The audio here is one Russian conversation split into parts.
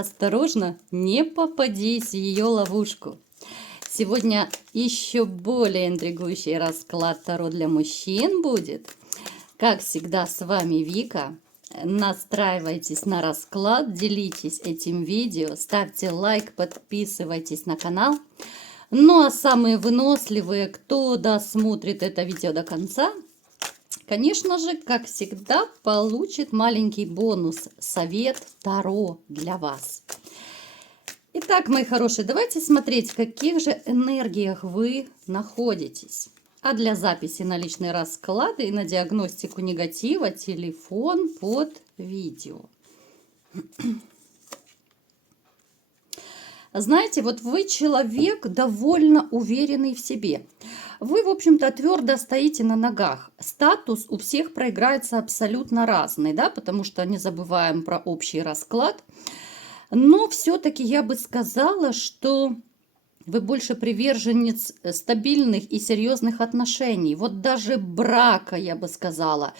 Осторожно, не попадись в ее ловушку. Сегодня еще более интригующий расклад Таро для мужчин будет. Как всегда, с вами Вика. Настраивайтесь на расклад, делитесь этим видео, ставьте лайк, подписывайтесь на канал. Ну а самые выносливые, кто досмотрит это видео до конца, конечно же, как всегда, получит маленький бонус, совет Таро для вас. Итак, мои хорошие, давайте смотреть, в каких же энергиях вы находитесь. А для записи на личные расклады и на диагностику негатива телефон под видео. Знаете, вот вы человек довольно уверенный в себе. Вы, в общем-то, твердо стоите на ногах. Статус у всех проиграется абсолютно разный, да, потому что не забываем про общий расклад. Но все-таки я бы сказала, что вы больше приверженец стабильных и серьезных отношений. Вот даже брака, я бы сказала.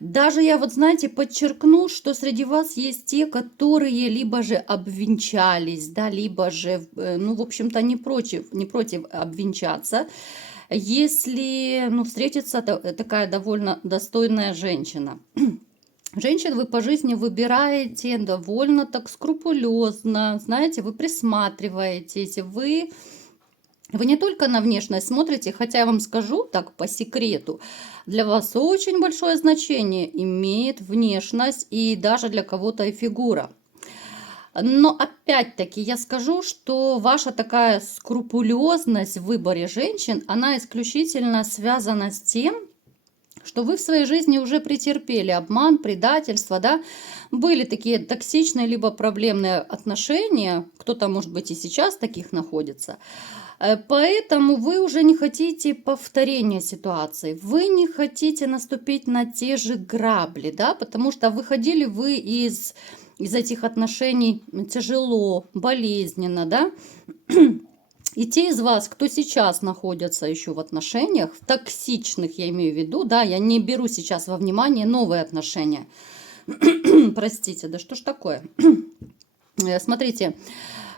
Даже я вот, знаете, подчеркну, что среди вас есть те, которые либо же обвенчались, да, либо же, ну, в общем-то, не против обвенчаться, если, ну, встретится такая довольно достойная женщина. Женщин вы по жизни выбираете довольно так скрупулезно, знаете, вы присматриваетесь, вы не только на внешность смотрите, хотя я вам скажу так по секрету, для вас очень большое значение имеет внешность и даже для кого-то и фигура. Но опять-таки я скажу, что ваша такая скрупулезность в выборе женщин, она исключительно связана с тем, что вы в своей жизни уже претерпели обман, предательство, да, были такие токсичные либо проблемные отношения, кто-то, может быть, и сейчас таких находится. Поэтому вы уже не хотите повторения ситуации, вы не хотите наступить на те же грабли, да, потому что выходили вы из этих отношений тяжело, болезненно, да. И те из вас, кто сейчас находится еще в отношениях, в токсичных, я имею в виду, да, я не беру сейчас во внимание новые отношения. Простите, да что ж такое? Смотрите,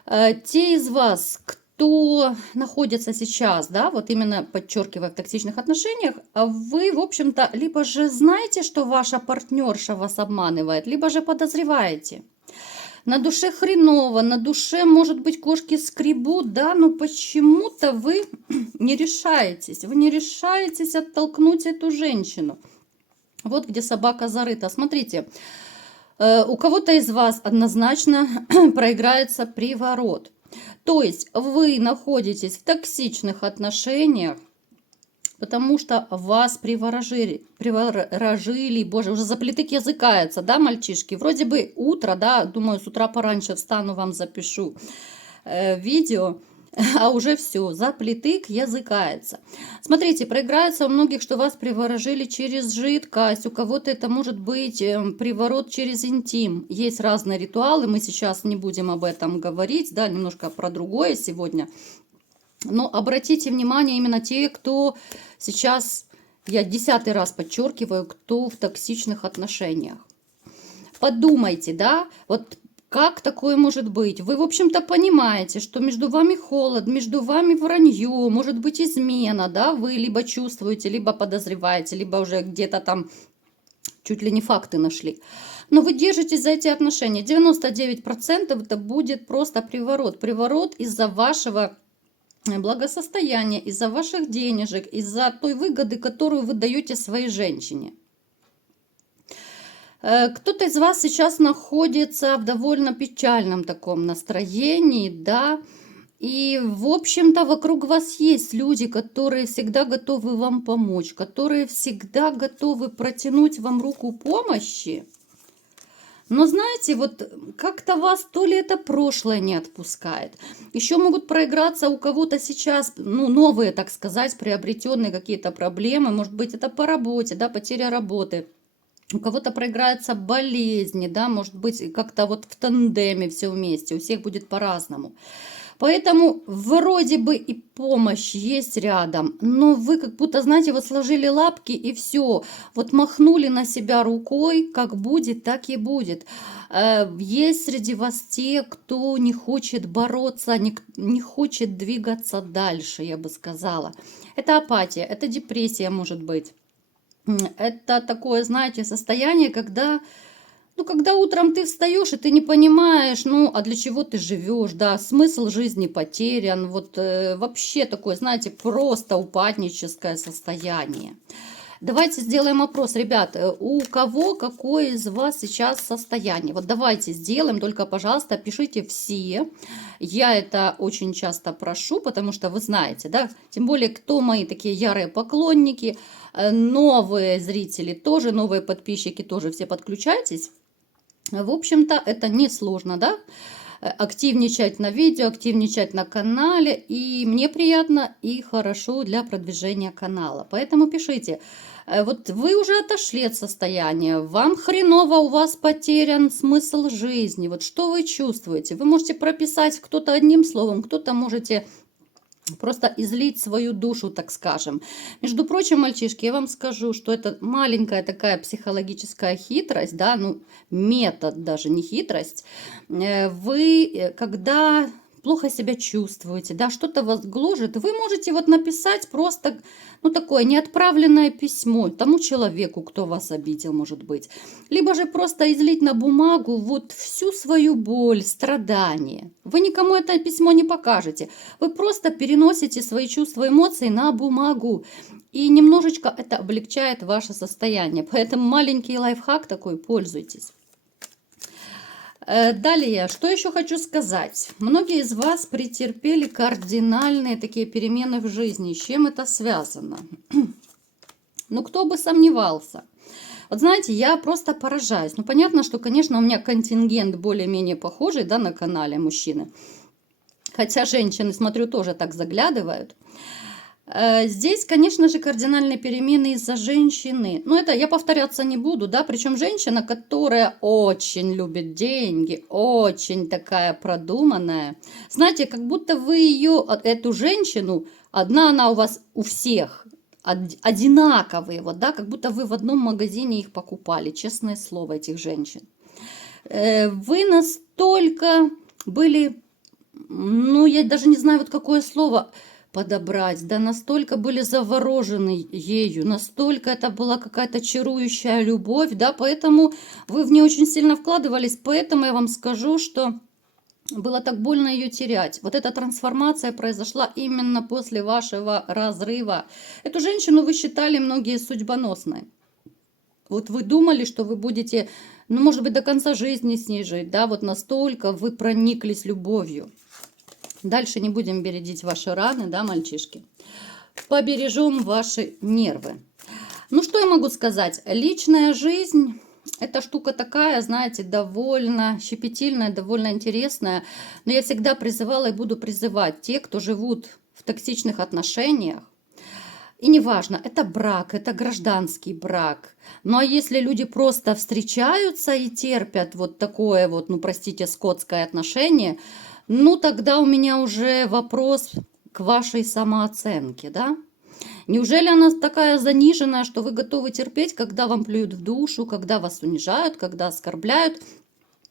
те из вас, кто находится сейчас, да, вот именно подчеркивая в токсичных отношениях, вы, в общем-то, либо же знаете, что ваша партнерша вас обманывает, либо же подозреваете. На душе хреново, на душе, может быть, кошки скребут, да, но почему-то вы не решаетесь оттолкнуть эту женщину. Вот где собака зарыта. Смотрите, у кого-то из вас однозначно проиграется приворот. То есть вы находитесь в токсичных отношениях, потому что вас приворожили, боже, уже заплетык языкается, да, мальчишки? Вроде бы утро, да, думаю, с утра пораньше встану, вам запишу видео, а уже все, заплетык языкается. Смотрите, проиграется у многих, что вас приворожили через жидкость, у кого-то это может быть приворот через интим. Есть разные ритуалы, мы сейчас не будем об этом говорить, да, немножко про другое сегодня. Но обратите внимание именно те, кто сейчас, я 10-й раз подчеркиваю, кто в токсичных отношениях. Подумайте, да, вот как такое может быть? Вы, в общем-то, понимаете, что между вами холод, между вами вранье, может быть измена, да, вы либо чувствуете, либо подозреваете, либо уже где-то там чуть ли не факты нашли. Но вы держитесь за эти отношения. 99% это будет просто приворот. Приворот из-за вашего благосостояния, из-за ваших денежек, из-за той выгоды, которую вы даете своей женщине. Кто-то из вас сейчас находится в довольно печальном таком настроении, да, и, в общем-то, вокруг вас есть люди, которые всегда готовы вам помочь, которые всегда готовы протянуть вам руку помощи. Но знаете, вот как-то вас то ли это прошлое не отпускает. Еще могут проиграться у кого-то сейчас, ну, новые, так сказать, приобретенные какие-то проблемы. Может быть, это по работе, да, потеря работы. У кого-то проиграются болезни, да, может быть, как-то вот в тандеме все вместе. У всех будет по-разному. Поэтому вроде бы и помощь есть рядом, но вы как будто, знаете, вот сложили лапки и все, вот махнули на себя рукой, как будет, так и будет. Есть среди вас те, кто не хочет бороться, не хочет двигаться дальше, я бы сказала. Это апатия, это депрессия может быть. Это такое, знаете, состояние, когда когда утром ты встаешь, и ты не понимаешь, ну, а для чего ты живешь, да, смысл жизни потерян, вот вообще такое, знаете, просто упадническое состояние. Давайте сделаем опрос, ребят, у кого какое из вас сейчас состояние? Вот давайте сделаем, только, пожалуйста, пишите все. Я это очень часто прошу, потому что вы знаете, да, тем более, кто мои такие ярые поклонники, новые зрители тоже, новые подписчики тоже, все подключайтесь. В общем-то, это несложно, да? Активничать на видео, активничать на канале. И мне приятно, и хорошо для продвижения канала. Поэтому пишите. Вот вы уже отошли от состояния, вам хреново, у вас потерян смысл жизни. Вот что вы чувствуете? Вы можете прописать кто-то одним словом, кто-то можете просто излить свою душу, так скажем. Между прочим, мальчишки, я вам скажу, что это маленькая такая психологическая хитрость, да, ну, метод даже, не хитрость. Вы, когда плохо себя чувствуете, да, что-то вас гложет, вы можете вот написать просто, ну, такое неотправленное письмо тому человеку, кто вас обидел, может быть. Либо же просто излить на бумагу вот всю свою боль, страдания. Вы никому это письмо не покажете. Вы просто переносите свои чувства, эмоции на бумагу. И немножечко это облегчает ваше состояние. Поэтому маленький лайфхак такой, пользуйтесь. Далее, что еще хочу сказать. Многие из вас претерпели кардинальные такие перемены в жизни. С чем это связано? Ну, кто бы сомневался. Вот знаете, я просто поражаюсь. Ну, понятно, что, конечно, у меня контингент более-менее похожий, да, на канале мужчины. Хотя женщины, смотрю, тоже так заглядывают. Здесь, конечно же, кардинальные перемены из-за женщины. Но это я повторяться не буду, да, причем женщина, которая очень любит деньги, очень такая продуманная. Знаете, как будто вы ее, эту женщину, одна она у вас у всех, одинаковые, вот, да, как будто вы в одном магазине их покупали, честное слово, этих женщин. Вы настолько были, ну, я даже не знаю, вот какое слово подобрать, да, настолько были заворожены ею, настолько это была какая-то чарующая любовь, да, поэтому вы в нее очень сильно вкладывались, поэтому я вам скажу, что было так больно ее терять. Вот эта трансформация произошла именно после вашего разрыва. Эту женщину вы считали многие судьбоносной. Вот вы думали, что вы будете, ну, может быть, до конца жизни с ней жить, да, вот настолько вы прониклись любовью. Дальше не будем бередить ваши раны, да, мальчишки. Побережем ваши нервы. Ну, что я могу сказать? Личная жизнь – это штука такая, знаете, довольно щепетильная, довольно интересная. Но я всегда призывала и буду призывать те, кто живут в токсичных отношениях. И неважно, это брак, это гражданский брак. Ну, а если люди просто встречаются и терпят вот такое вот, ну, простите, скотское отношение – ну, тогда у меня уже вопрос к вашей самооценке, да? Неужели она такая заниженная, что вы готовы терпеть, когда вам плюют в душу, когда вас унижают, когда оскорбляют,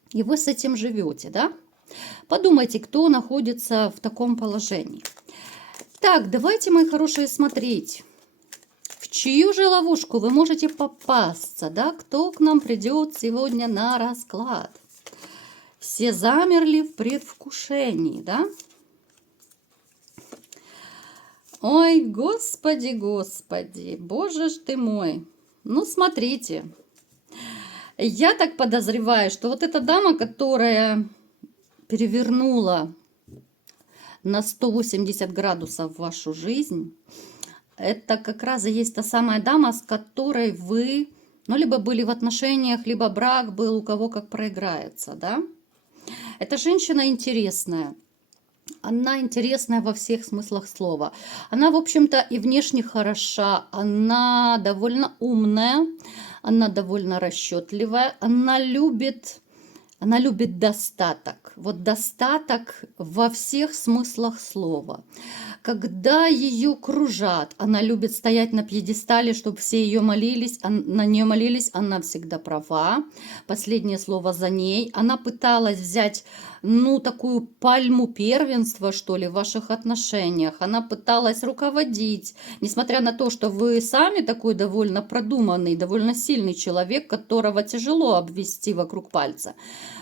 и вы с этим живете, да? Подумайте, кто находится в таком положении. Так, давайте, мои хорошие, смотреть, в чью же ловушку вы можете попасться, да? Кто к нам придет сегодня на расклад? Все замерли в предвкушении, да? Ой, господи, господи, боже ж ты мой. Ну, смотрите. Я так подозреваю, что вот эта дама, которая перевернула на 180 градусов вашу жизнь, это как раз и есть та самая дама, с которой вы, ну, либо были в отношениях, либо брак был, у кого как проиграется, да? Эта женщина интересная. Она интересная во всех смыслах слова. Она, в общем-то, и внешне хороша. Она довольно умная. Она довольно расчетливая. Она любит Она любит достаток. Вот достаток во всех смыслах слова. Когда ее кружат, она любит стоять на пьедестале, чтобы все ее молились, на нее молились, она всегда права. Последнее слово за ней. Она пыталась взять, ну, такую пальму первенства, что ли, в ваших отношениях. Она пыталась руководить, несмотря на то, что вы сами такой довольно продуманный, довольно сильный человек, которого тяжело обвести вокруг пальца.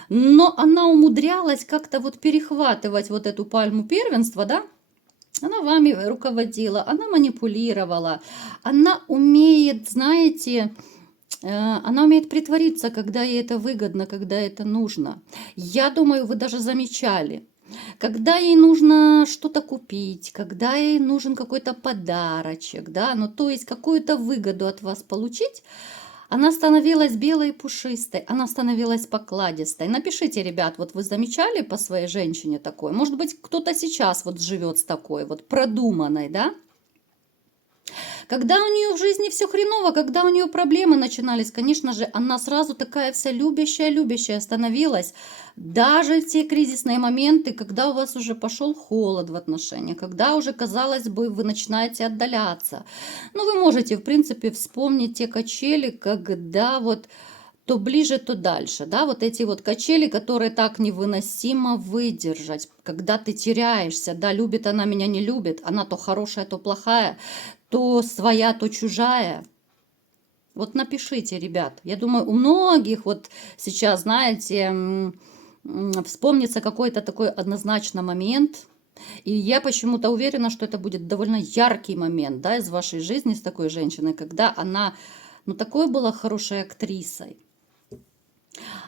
Но она умудрялась как-то вот перехватывать вот эту пальму первенства, да? Она вами руководила, она манипулировала, она умеет, знаете, она умеет притвориться, когда ей это выгодно, когда это нужно. Я думаю, вы даже замечали, когда ей нужно что-то купить, когда ей нужен какой-то подарочек, да, ну то есть какую-то выгоду от вас получить, она становилась белой и пушистой, она становилась покладистой. Напишите, ребят, вот вы замечали по своей женщине такое? Может быть, кто-то сейчас вот живет с такой вот продуманной, да? Когда у нее в жизни все хреново, когда у нее проблемы начинались, конечно же, она сразу такая вся любящая становилась. Даже в те кризисные моменты, когда у вас уже пошел холод в отношениях, когда уже, казалось бы, вы начинаете отдаляться. Ну, вы можете, в принципе, вспомнить те качели, когда вот то ближе, то дальше, да, вот эти вот качели, которые так невыносимо выдержать, когда ты теряешься, да, любит она меня, не любит, она то хорошая, то плохая, то своя, то чужая. Вот напишите, ребят, я думаю, у многих вот сейчас, знаете, вспомнится какой-то такой однозначно момент, и я почему-то уверена, что это будет довольно яркий момент, да, из вашей жизни с такой женщиной, когда она, ну, такой была хорошей актрисой.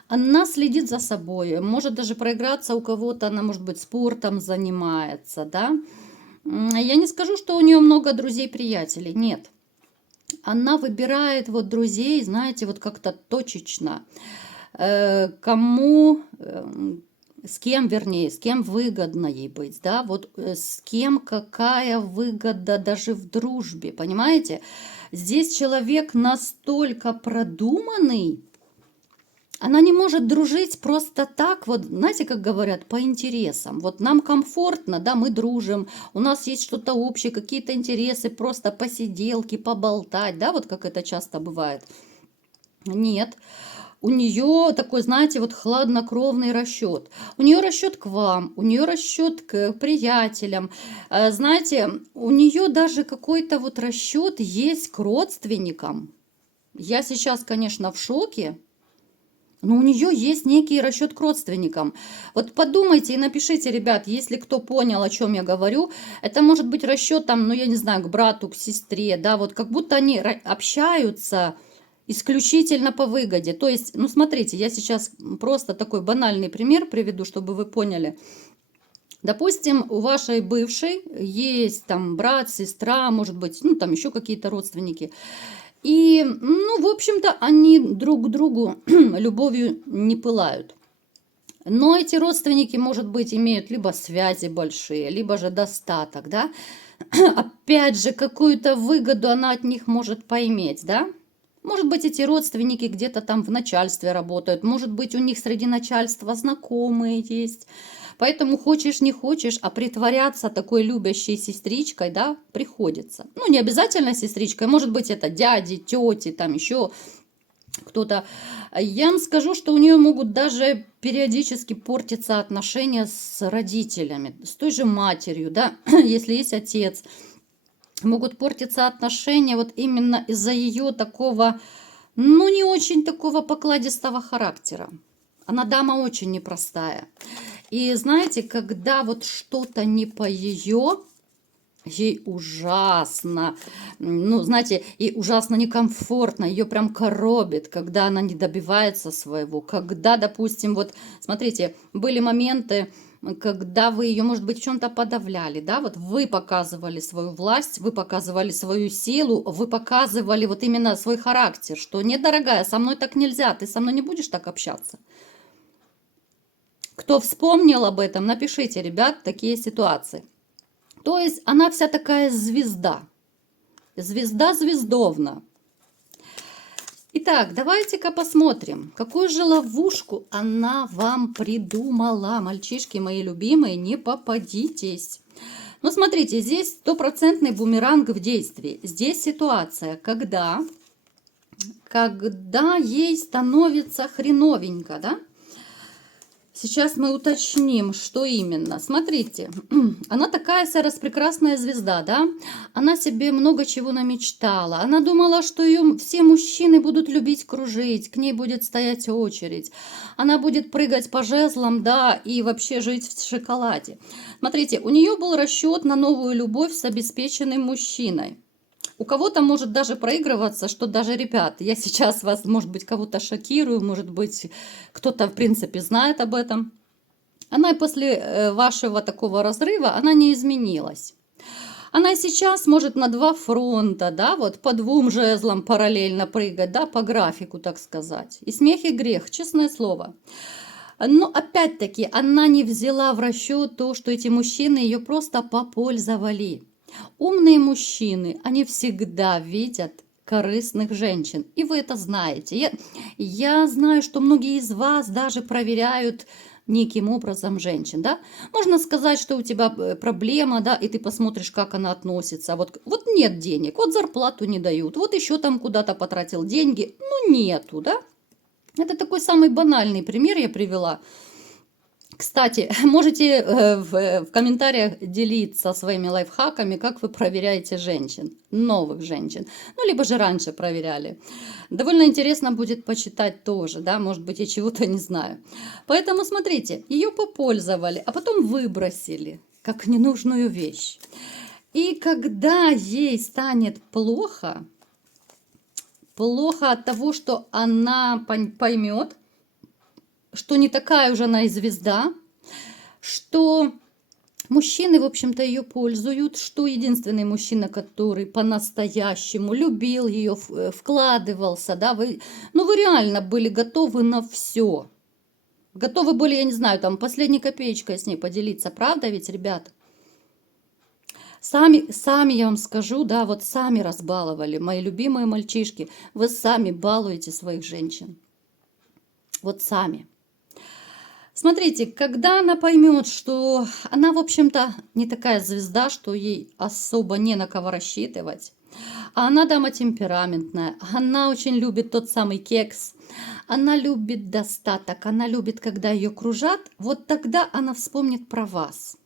Она следит за собой, может даже проиграться у кого-то, она, может быть, спортом занимается, да. Я не скажу, что у нее много друзей-приятелей, нет. Она выбирает вот друзей, знаете, вот как-то точечно. Кому, с кем, вернее, с кем выгодно ей быть, да, вот с кем какая выгода даже в дружбе, понимаете? Здесь человек настолько продуманный, она не может дружить просто так, вот, знаете, как говорят, по интересам. Вот нам комфортно, да, мы дружим, у нас есть что-то общее, какие-то интересы, просто посиделки, поболтать, да, вот как это часто бывает. Нет, у нее такой, знаете, вот хладнокровный расчет. У нее расчет к вам, у нее расчет к приятелям. Знаете, у нее даже какой-то вот расчет есть к родственникам. Я сейчас, конечно, в шоке. Но у нее есть некий расчет к родственникам. Вот подумайте и напишите, ребят, если кто понял, о чем я говорю. Это может быть расчет там, ну я не знаю, к брату, к сестре, да, вот как будто они общаются исключительно по выгоде. То есть, ну смотрите, я сейчас просто такой банальный пример приведу, чтобы вы поняли. Допустим, у вашей бывшей есть там брат, сестра, может быть, ну там еще какие-то родственники. И, ну, в общем-то, они друг к другу любовью не пылают. Но эти родственники, может быть, имеют либо связи большие, либо же достаток, да. Опять же, какую-то выгоду она от них может поиметь, да. Может быть, эти родственники где-то там в начальстве работают, может быть, у них среди начальства знакомые есть. Поэтому хочешь не хочешь, а притворяться такой любящей сестричкой, да, приходится. Ну, не обязательно сестричкой, может быть, это дяди, тети, там еще кто-то. Я вам скажу, что у нее могут даже периодически портиться отношения с родителями, с той же матерью, да, если есть отец. Могут портиться отношения вот именно из-за ее такого, ну, не очень такого покладистого характера. Она дама очень непростая. И знаете, когда вот что-то не по ее, ей ужасно, ну, знаете, ей ужасно некомфортно, ее прям коробит, когда она не добивается своего, когда, допустим, вот, смотрите, были моменты, когда вы ее, может быть, в чем-то подавляли, да, вот вы показывали свою власть, вы показывали свою силу, вы показывали вот именно свой характер, что нет, дорогая, со мной так нельзя, ты со мной не будешь так общаться. Кто вспомнил об этом, напишите, ребят, такие ситуации. То есть она вся такая звезда. Звезда звездовна. Итак, давайте-ка посмотрим, какую же ловушку она вам придумала. Мальчишки мои любимые, не попадитесь. Ну, смотрите, здесь стопроцентный бумеранг в действии. Здесь ситуация, когда ей становится хреновенько, да? Сейчас мы уточним, что именно. Смотрите, она такая вся распрекрасная звезда, да? Она себе много чего намечтала. Она думала, что ее все мужчины будут любить, кружить, к ней будет стоять очередь. Она будет прыгать по жезлам, да, и вообще жить в шоколаде. Смотрите, у нее был расчет на новую любовь с обеспеченным мужчиной. У кого-то может даже проигрываться, что даже, ребят, я сейчас вас, может быть, кого-то шокирую, может быть, кто-то, в принципе, знает об этом. Она и после вашего такого разрыва, она не изменилась. Она сейчас может на два фронта, да, вот по двум жезлам параллельно прыгать, да, по графику, так сказать. И смех, и грех, честное слово. Но опять-таки она не взяла в расчет то, что эти мужчины ее просто попользовали. Умные мужчины, они всегда видят корыстных женщин. И вы это знаете. Я знаю, что многие из вас даже проверяют неким образом женщин, да? Можно сказать, что у тебя проблема, да, и ты посмотришь, как она относится. Вот нет денег, вот зарплату не дают, вот еще там куда-то потратил деньги, ну нету, да? Это такой самый банальный пример я привела. Кстати, можете в комментариях делиться своими лайфхаками, как вы проверяете женщин, новых женщин. Ну, либо же раньше проверяли. Довольно интересно будет почитать тоже, да, может быть, я чего-то не знаю. Поэтому, смотрите, ее попользовали, а потом выбросили, как ненужную вещь. И когда ей станет плохо от того, что она поймет, что не такая уже она и звезда, что мужчины, в общем-то, ее пользуют, что единственный мужчина, который по-настоящему любил ее, вкладывался, да, вы реально были готовы на все. Готовы были, я не знаю, там, последней копеечкой с ней поделиться, правда ведь, ребят? Сами я вам скажу, да, вот сами разбаловали, мои любимые мальчишки, вы сами балуете своих женщин. Вот сами. Смотрите, когда она поймет, что она, в общем-то, не такая звезда, что ей особо не на кого рассчитывать, а она дама темпераментная, она очень любит тот самый кекс, она любит достаток, она любит, когда ее кружат, вот тогда она вспомнит про вас.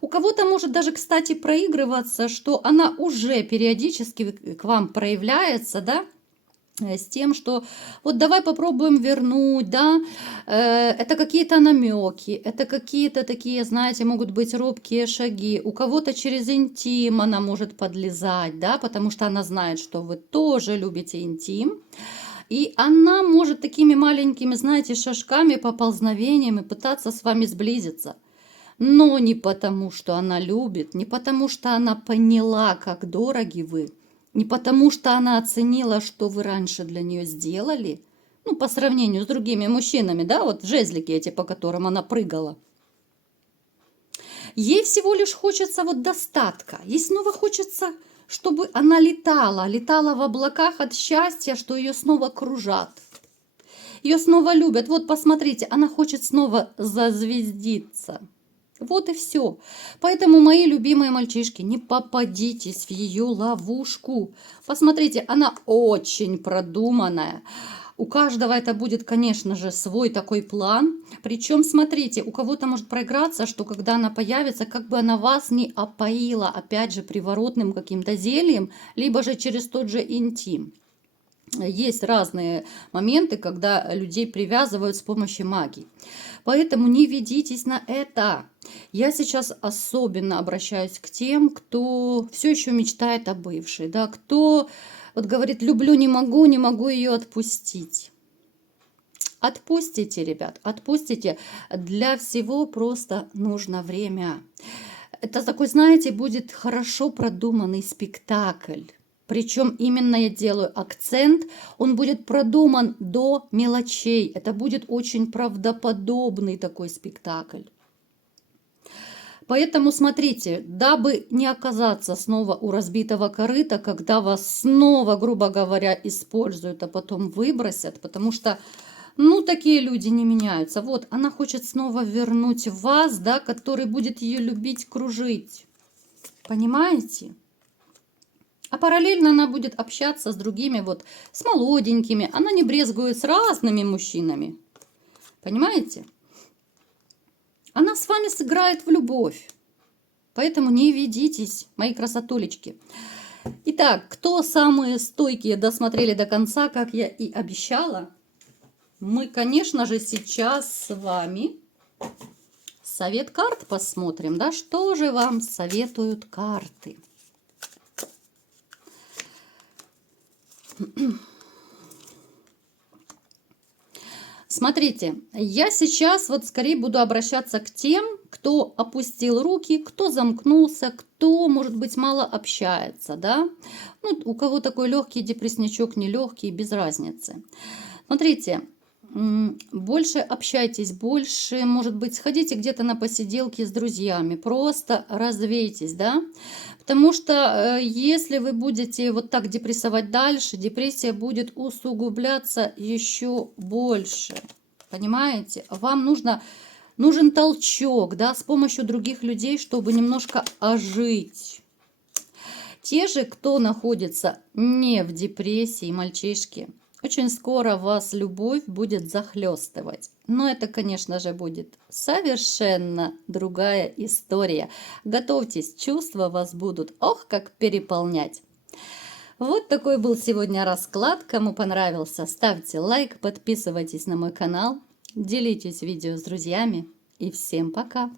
У кого-то может даже, кстати, проигрываться, что она уже периодически к вам проявляется, да, с тем, что вот давай попробуем вернуть, да, это какие-то намеки, это какие-то такие, знаете, могут быть робкие шаги. У кого-то через интим она может подлезать, да, потому что она знает, что вы тоже любите интим. И она может такими маленькими, знаете, шажками, поползновениями пытаться с вами сблизиться. Но не потому, что она любит, не потому, что она поняла, как дороги вы, не потому, что она оценила, что вы раньше для нее сделали, ну, по сравнению с другими мужчинами, да, вот жезлики эти, по которым она прыгала. Ей всего лишь хочется вот достатка, ей снова хочется, чтобы она летала в облаках от счастья, что ее снова кружат. Ее снова любят. Вот посмотрите, она хочет снова зазвездиться. Вот и все. Поэтому, мои любимые мальчишки, не попадитесь в ее ловушку. Посмотрите, она очень продуманная. У каждого это будет, конечно же, свой такой план. Причем, смотрите, у кого-то может проиграться, что когда она появится, как бы она вас не опоила, опять же, приворотным каким-то зельем, либо же через тот же интим. Есть разные моменты, когда людей привязывают с помощью магии. Поэтому не ведитесь на это. Я сейчас особенно обращаюсь к тем, кто все еще мечтает о бывшей, да, кто вот говорит, люблю, не могу ее отпустить. Отпустите, ребят, отпустите. Для всего просто нужно время. Это такой, знаете, будет хорошо продуманный спектакль. Причем именно я делаю акцент, он будет продуман до мелочей. Это будет очень правдоподобный такой спектакль. Поэтому смотрите, дабы не оказаться снова у разбитого корыта, когда вас снова, грубо говоря, используют, а потом выбросят, потому что, ну, такие люди не меняются. Вот, она хочет снова вернуть вас, да, который будет ее любить, кружить. Понимаете? А параллельно она будет общаться с другими, вот, с молоденькими. Она не брезгует с разными мужчинами. Понимаете? Она с вами сыграет в любовь. Поэтому не ведитесь, мои красотулечки. Итак, кто самые стойкие досмотрели до конца, как я и обещала, мы, конечно же, сейчас с вами совет карт посмотрим. Да, что же вам советуют карты? Смотрите, я сейчас вот скорее буду обращаться к тем, кто опустил руки, кто замкнулся, кто, может быть, мало общается, да? Ну, у кого такой легкий депресснячок, нелегкий, без разницы. Смотрите, больше общайтесь, больше, может быть, сходите где-то на посиделки с друзьями, просто развейтесь, да? Потому что если вы будете вот так депрессовать дальше, депрессия будет усугубляться еще больше. Понимаете? Вам нужен толчок, да, с помощью других людей, чтобы немножко ожить. Те же, кто находится не в депрессии, мальчишки, очень скоро вас любовь будет захлестывать. Но это, конечно же, будет совершенно другая история. Готовьтесь, чувства вас будут, ох, как переполнять. Вот такой был сегодня расклад. Кому понравился, ставьте лайк, подписывайтесь на мой канал, делитесь видео с друзьями. И всем пока!